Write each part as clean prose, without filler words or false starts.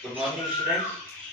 Good morning student.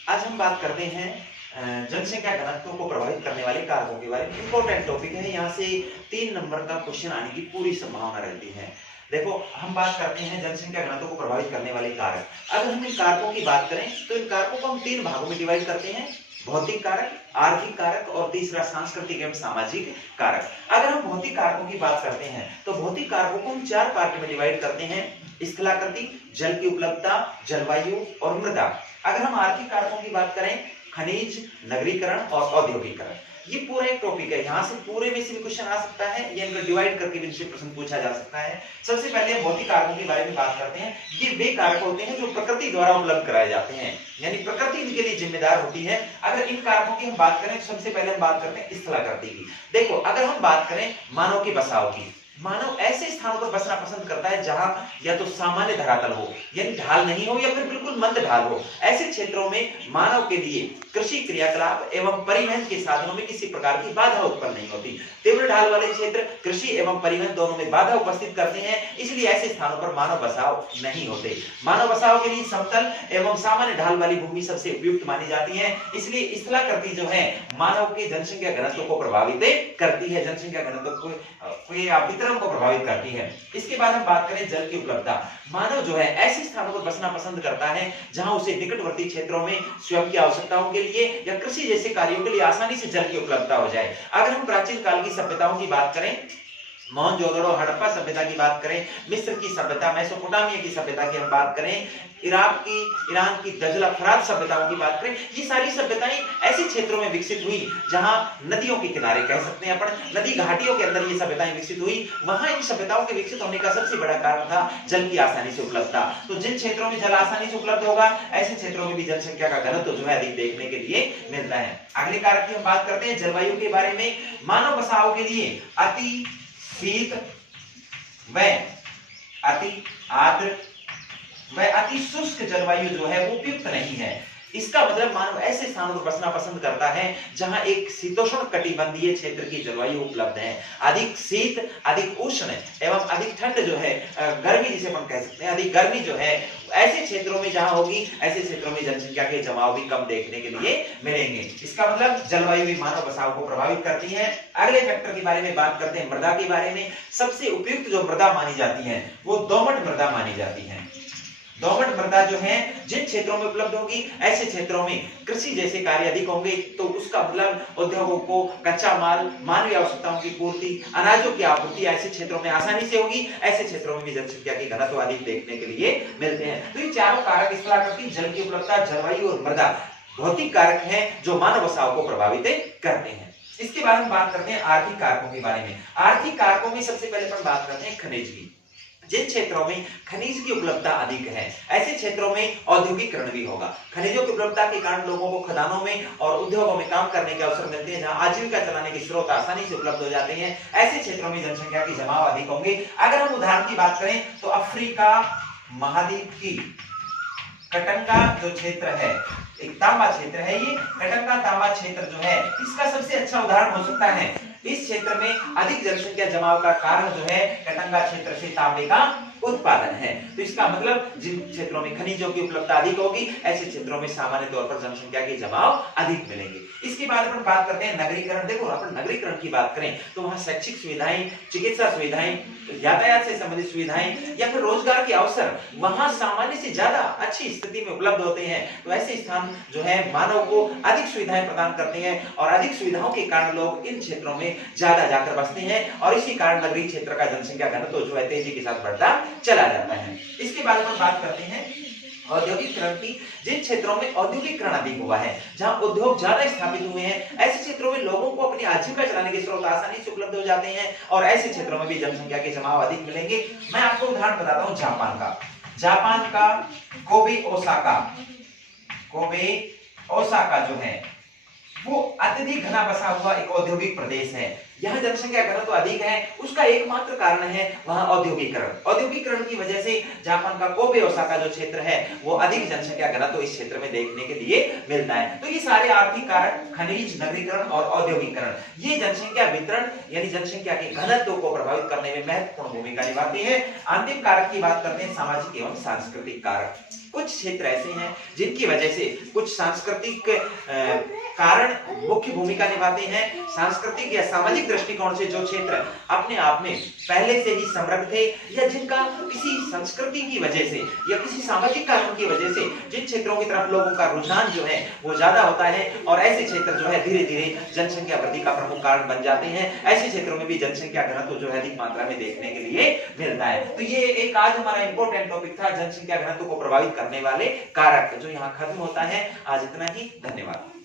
आज हम बात करते हैं जनसंख्या घनत्व को प्रभावित करने वाले कारकों के बारे में। इंपॉर्टेंट टॉपिक है, यहाँ से 3 नंबर का क्वेश्चन आने की पूरी संभावना रहती है। देखो, हम बात करते हैं जनसंख्या घनत्व को प्रभावित करने वाले कारक। अगर हम इन कारकों की बात करें तो इन कारकों को हम 3 भागों में डिवाइड करते हैं: भौतिक कारक, आर्थिक कारक और तीसरा सांस्कृतिक एवं सामाजिक कारक। अगर हम भौतिक कारकों की बात करते हैं तो भौतिक कारकों को हम 4 पार्ट में डिवाइड करते हैं: स्थलाकृति, जल की उपलब्धता, जलवायु और मृदा। अगर हम आर्थिक कारकों की बात करें, खनिज, नगरीकरण और औद्योगिकरण। ये पूरा एक टॉपिक है, यहाँ से पूरे में से भी क्वेश्चन आ सकता है या इनको डिवाइड करके भी इनसे प्रश्न पूछा जा सकता है। सबसे पहले हम भौतिक कारकों के बारे में बात करते हैं। ये वे कारक होते हैं जो प्रकृति द्वारा उपलब्ध कराए जाते हैं, यानी प्रकृति इनके लिए जिम्मेदार होती है। अगर इन कारकों की हम बात करें तो सबसे पहले हम बात करते हैं स्थलाकृति की। देखो, अगर हम बात करें मानव के बसाव की, मानव ऐसे स्थानों पर बसना पसंद करता है जहां या तो सामान्य धरातल हो, यानी ढाल नहीं हो, या फिर बिल्कुल मंद ढाल हो। ऐसे क्षेत्रों में मानव के लिए कृषि क्रियाकलाप एवं परिवहन के साधनों में किसी प्रकार की बाधा उत्पन्न नहीं होती। तीव्र ढाल वाले क्षेत्र कृषि एवं परिवहन दोनों में बाधा उपस्थित करते हैं, इसलिए ऐसे स्थानों पर मानव बसाव नहीं होते। मानव बसाव के लिए समतल एवं सामान्य ढाल वाली भूमि सबसे उपयुक्त मानी जाती है। इसलिए स्थलाकृति जो है मानव के जनसंख्या घनत्व को प्रभावित करती है, जनसंख्या घनत्व को वितरण को प्रभावित करती है। इसके बाद हम बात करें जल की उपलब्धता। मानव जो है ऐसे स्थानों पर बसना पसंद करता है जहां उसे निकटवर्ती क्षेत्रों में स्वयं की आवश्यकताओं के लिए या कृषि जैसे कार्यों के लिए आसानी से जल की उपलब्धता हो जाए। अगर हम प्राचीन काल की सभ्यताओं की बात करें, मोहनजोदड़ो हड़प्पा सभ्यता की बात करें, मिस्र की सभ्यता, मेसोपोटामिया की सभ्यता की हम बात करें, ईरान की दजला फरात सभ्यताओं की बात करें, ये सारी सभ्यताएं ऐसे क्षेत्रों में विकसित हुई जहां नदियों के किनारे, कह सकते हैं अपन, नदी घाटियों के अंदर ये सभ्यताएं विकसित हुई। वहां इन सभ्यताओं के विकसित होने का सबसे बड़ा कारण था जल की आसानी से उपलब्धता। तो जिन क्षेत्रों में जल आसानी से उपलब्ध होगा, ऐसे क्षेत्रों में भी जनसंख्या का घनत्व जो है अधिक देखने के लिए मिलता है। अगले कारक की हम बात करते हैं जलवायु के बारे में। मानव बसाव के लिए अति शीत व अति आर्द्र व अति शुष्क जलवायु जो है वो उपयुक्त नहीं है। इसका मतलब मानव ऐसे स्थानों पर बसना पसंद करता है जहां एक शीतोष्ण कटिबंधीय क्षेत्र की जलवायु उपलब्ध है। अधिक शीत, अधिक उष्ण एवं अधिक ठंड जो है, गर्मी जिसे हम कह सकते हैं, अधिक गर्मी जो है ऐसे क्षेत्रों में जहां होगी, ऐसे क्षेत्रों में जनसंख्या के जमाव भी कम देखने के लिए मिलेंगे। इसका मतलब जलवायु भी मानव बसाव को प्रभावित करती है। अगले फैक्टर के बारे में बात करते हैं, मृदा के बारे में। सबसे उपयुक्त जो मृदा मानी जाती है वो दोमट मृदा मानी जाती है। दोमट मृदा जो है जिन क्षेत्रों में उपलब्ध होगी, ऐसे क्षेत्रों में कृषि जैसे कार्य अधिक होंगे, तो उसका मतलब उद्योगों को कच्चा माल, मानवीय आवश्यकताओं की पूर्ति, अनाजों की आपूर्ति ऐसे क्षेत्रों में आसानी से होगी। ऐसे क्षेत्रों में भी जनसंख्या की घनत्व अधिक देखने के लिए मिलते हैं। तो ये चारों कारक, स्थलाकृति, जल की उपलब्धता, जलवायु और मृदा, भौतिक कारक हैं जो मानव बसाव को प्रभावित करते हैं। इसके बाद हम बात करते हैं आर्थिक कारकों के बारे में। आर्थिक कारकों में सबसे पहले हम बात करते हैं खनिज की। जिन क्षेत्रों में खनिज की उपलब्धता अधिक है, ऐसे क्षेत्रों में औद्योगिकरण भी होगा। खनिजों की उपलब्धता के कारण लोगों को खदानों में और उद्योगों में काम करने के अवसर मिलते हैं, जहां आजीविका चलाने के स्रोत आसानी से उपलब्ध हो जाते हैं। ऐसे क्षेत्रों में जनसंख्या की जमाव अधिक होंगे। अगर हम उदाहरण की बात करें तो अफ्रीका महाद्वीप की कटंगा जो क्षेत्र है, एक तांबा क्षेत्र है, ये कटंगा तांबा क्षेत्र जो है इसका सबसे अच्छा उदाहरण हो सकता है। इस क्षेत्र में अधिक जनसंख्या जमाव का कारण जो है कटंगा क्षेत्र से तांबे का उत्पादन है। तो इसका मतलब जिन क्षेत्रों में खनिजों की उपलब्धता अधिक होगी, ऐसे क्षेत्रों में सामान्य तौर पर जनसंख्या के जमाव अधिक मिलेंगे। इसके बाद अपन बात करते हैं नगरीकरण। देखो, अपन नगरीकरण की बात करें तो वहां शैक्षिक सुविधाएं, चिकित्सा सुविधाएं, यातायात से संबंधित सुविधाएं या फिर रोजगार के अवसर वहां सामान्य से ज्यादा अच्छी स्थिति में उपलब्ध होते हैं। तो ऐसे स्थान जो है मानव को अधिक सुविधाएं प्रदान करते हैं और अधिक सुविधाओं के कारण लोग इन क्षेत्रों में ज्यादा जाकर बसते हैं और इसी कारण नगरीय क्षेत्र का जनसंख्या घनत्व जो है तेजी के साथ बढ़ता चला जाता है। इसके बाद हम बात करते हैं औद्योगिकरण की। जिन क्षेत्रों में औद्योगिकरण अधिक हुआ है, जहां उद्योग ज्यादा स्थापित हुए हैं, ऐसे क्षेत्रों में लोगों को अपनी आजीविका चलाने के स्रोत आसानी से उपलब्ध हो जाते हैं और ऐसे क्षेत्रों में भी जनसंख्या के जमाव अधिक मिलेंगे। मैं आपको उदाहरण बताता हूं जापान का। जापान का कोबे ओसाका जो है वो अत्यधिक घना बसा हुआ एक औद्योगिक प्रदेश है। यहाँ जनसंख्या घनत्व अधिक है, उसका एकमात्र कारण है वहां औद्योगिकरण। औद्योगिकरण की वजह से जापान का कोबे ओसाका जो क्षेत्र है वो अधिक जनसंख्या घनत्व इस क्षेत्र में देखने के लिए मिलता है। तो ये सारे आर्थिक कारण, खनिज, नगरीकरण और औद्योगिकरण, ये जनसंख्या वितरण यानी जनसंख्या के घनत्व को प्रभावित करने में महत्वपूर्ण भूमिका निभाते हैं। अंतिम कारक की बात करते हैं सामाजिक एवं सांस्कृतिक कारक। कुछ क्षेत्र ऐसे हैं जिनकी वजह से कुछ सांस्कृतिक कारण मुख्य भूमिका निभाते हैं। सांस्कृतिक या सामाजिक दृष्टिकोण से जो क्षेत्र अपने आप में पहले से ही समृद्ध थे या जिनका किसी संस्कृति की वजह से या किसी सामाजिक कारण की वजह से जिन क्षेत्रों की तरफ लोगों का रुझान जो है वो ज्यादा होता है और ऐसे क्षेत्र जो है धीरे धीरे जनसंख्या वृद्धि का प्रमुख कारण बन जाते हैं। ऐसे क्षेत्रों में भी जनसंख्या घनत्व जो है अधिक मात्रा में देखने के लिए मिलता है। तो ये एक आज हमारा इंपॉर्टेंट टॉपिक था, जनसंख्या घनत्व को प्रभावित करने वाले कारक, जो यहाँ खत्म होता है। आज इतना ही, धन्यवाद।